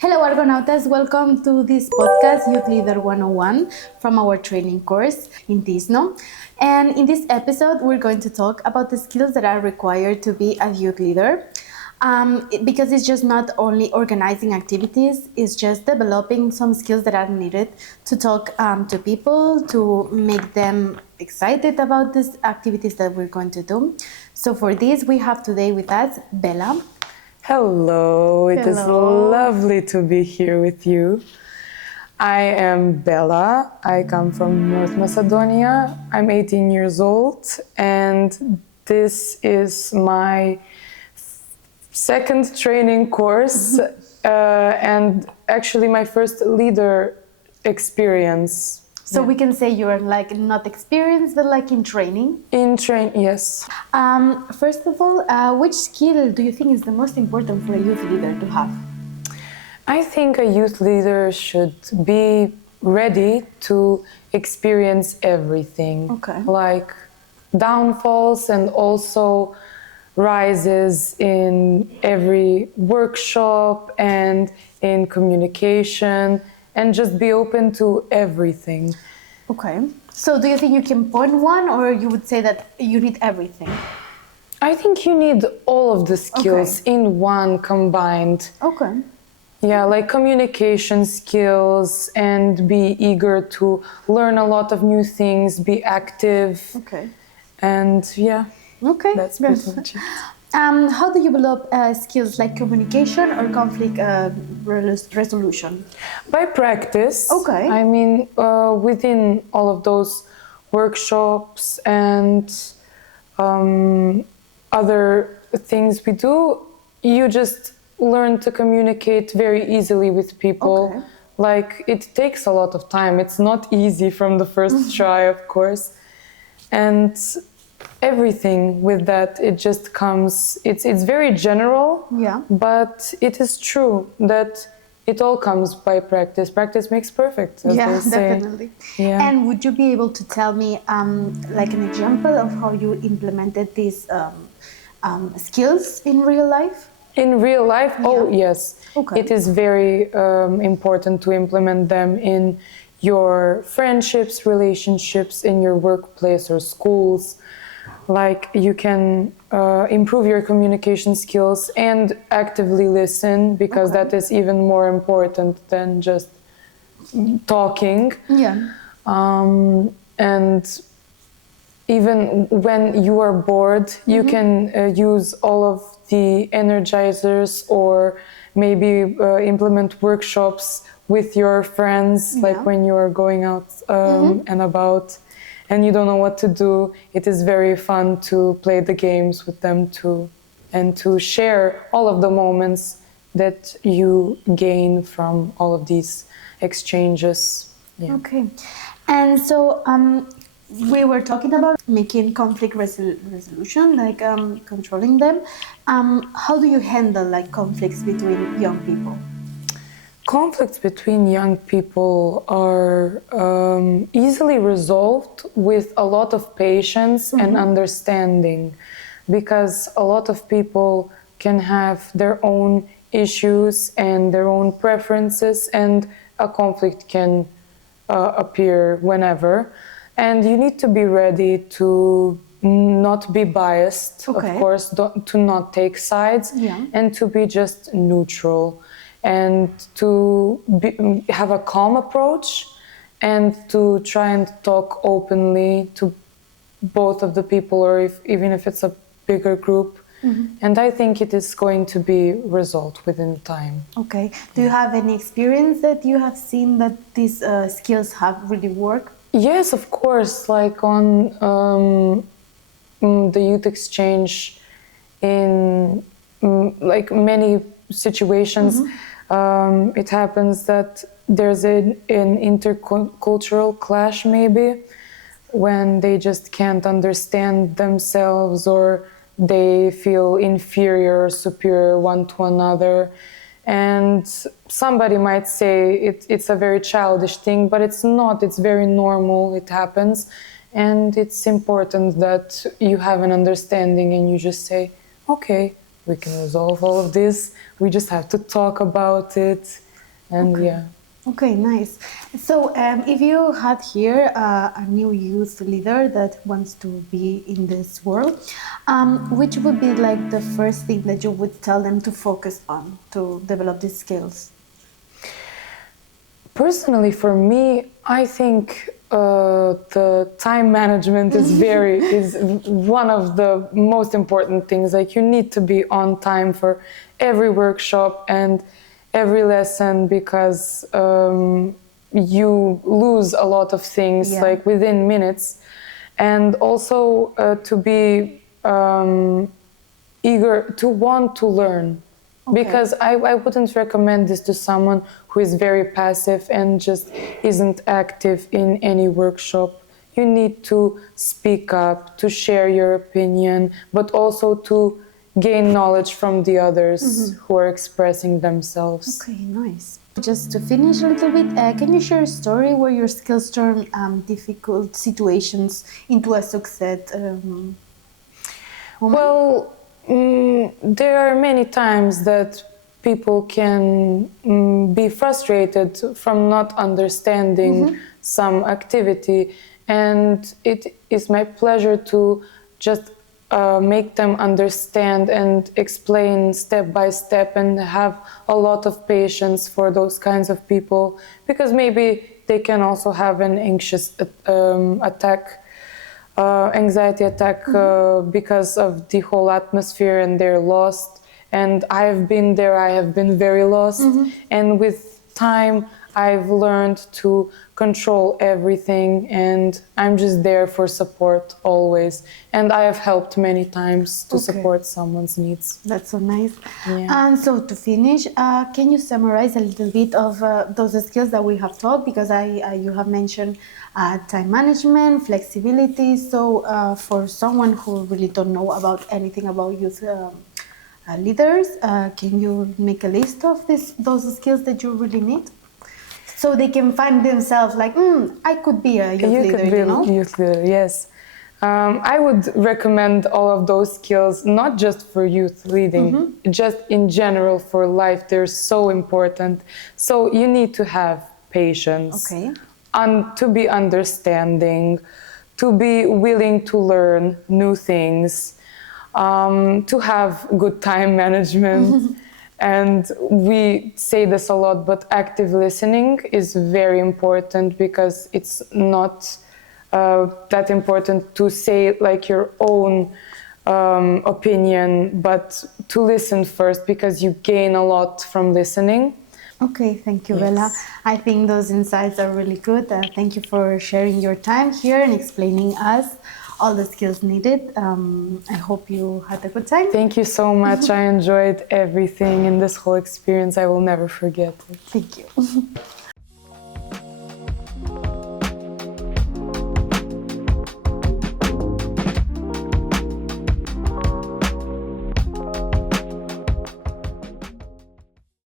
Hello, Argonautas. Welcome to this podcast, Youth Leader 101, from our training course in Tisno. And in this episode, we're going to talk about the skills that are required to be a youth leader. Because it's just not only organizing activities, it's just developing some skills that are needed to talk to people, to make them excited about these activities that we're going to do. So for this, we have today with us Bella. Hello, it is Hello. lovely to be here with you. I am Bella. I come from North Macedonia. I'm 18 years old, and this is my second training course and actually my first leader experience. So we can say you're like not experienced, but like in training. Yes. First of all, which skill do you think is the most important for a youth leader to have? I think a youth leader should be ready to experience everything. Okay. Like downfalls and also rises in every workshop and in communication, and just be open to everything. Okay. So do you think you can point one, or you would say that you need everything? I think you need all of the skills in one combined. Okay. Yeah, like communication skills and be eager to learn a lot of new things, be active. Okay. And yeah, Okay. that's pretty much it. How do you develop skills like communication or conflict resolution? By practice. Okay. I mean, within all of those workshops and other things we do, you just learn to communicate very easily with people. Okay. Like, it takes a lot of time. It's not easy from the first try, of course. And everything with that, it just comes, it's very general, Yeah. but it is true that it all comes by practice. Practice makes perfect, as Yeah, they say. definitely. Yeah. And would you be able to tell me like an example of how you implemented these skills in real life? In real life, oh yes, Okay. it is very important to implement them in your friendships, relationships, in your workplace or schools. Like, you can improve your communication skills and actively listen, because that is even more important than just talking. Yeah. And even when you are bored, you can use all of the energizers, or maybe implement workshops with your friends, like when you are going out and about and you don't know what to do. It is very fun to play the games with them too, and to share all of the moments that you gain from all of these exchanges. Yeah. Okay. And so we were talking about making conflict resolution, like controlling them. How do you handle like conflicts between young people? Conflicts between young people are easily resolved with a lot of patience and understanding, because a lot of people can have their own issues and their own preferences, and a conflict can appear whenever. And you need to be ready to not be biased, of course, to not take sides, and to be just neutral, and to have a calm approach, and to try and talk openly to both of the people, or even if it's a bigger group. And I think it is going to be resolved within time. Okay. Do you have any experience that you have seen that these skills have really worked? Yes, of course. Like on the youth exchange, in like many situations, it happens that there's an intercultural clash, maybe, when they just can't understand themselves, or they feel inferior or superior one to another. And somebody might say it's a very childish thing, but it's not. It's very normal. It happens. And it's important that you have an understanding and you just say, okay, we can resolve all of this. We just have to talk about it. And Okay. yeah. Okay, nice. So, if you had here a new youth leader that wants to be in this world, which would be like the first thing that you would tell them to focus on to develop these skills? Personally, for me, I think the time management is one of the most important things. Like, you need to be on time for every workshop and every lesson, because you lose a lot of things, Yeah. like, within minutes. And also to be eager to want to learn. Okay. Because I wouldn't recommend this to someone who is very passive and just isn't active in any workshop. You need to speak up, to share your opinion, but also to gain knowledge from the others who are expressing themselves. Okay, nice. Just to finish a little bit, can you share a story where your skills turn difficult situations into a success moment? Well, there are many times that people can be frustrated from not understanding some activity, and it is my pleasure to just make them understand and explain step by step, and have a lot of patience for those kinds of people, because maybe they can also have an anxious anxiety attack because of the whole atmosphere, and they're lost. And I have been there, I have been very lost. And with time, I've learned to control everything, and I'm just there for support always. And I have helped many times to support someone's needs. That's so nice. Yeah. And so to finish, can you summarize a little bit of those skills that we have taught? Because you have mentioned time management, flexibility. So for someone who really don't know about anything about youth leaders, can you make a list of those skills that you really need? So they can find themselves like, I could be a youth leader, could be you know? a youth leader, yes. I would recommend all of those skills, not just for youth leading, just in general for life. They're so important. So you need to have patience, Okay. to be understanding, to be willing to learn new things, to have good time management. And we say this a lot, but active listening is very important, because it's not that important to say like your own opinion, but to listen first, because you gain a lot from listening. Okay, thank you, Yes. Bella. I think those insights are really good. Thank you for sharing your time here and explaining us all the skills needed. I hope you had a good time. Thank you so much. I enjoyed everything in this whole experience. I will never forget it. Thank you.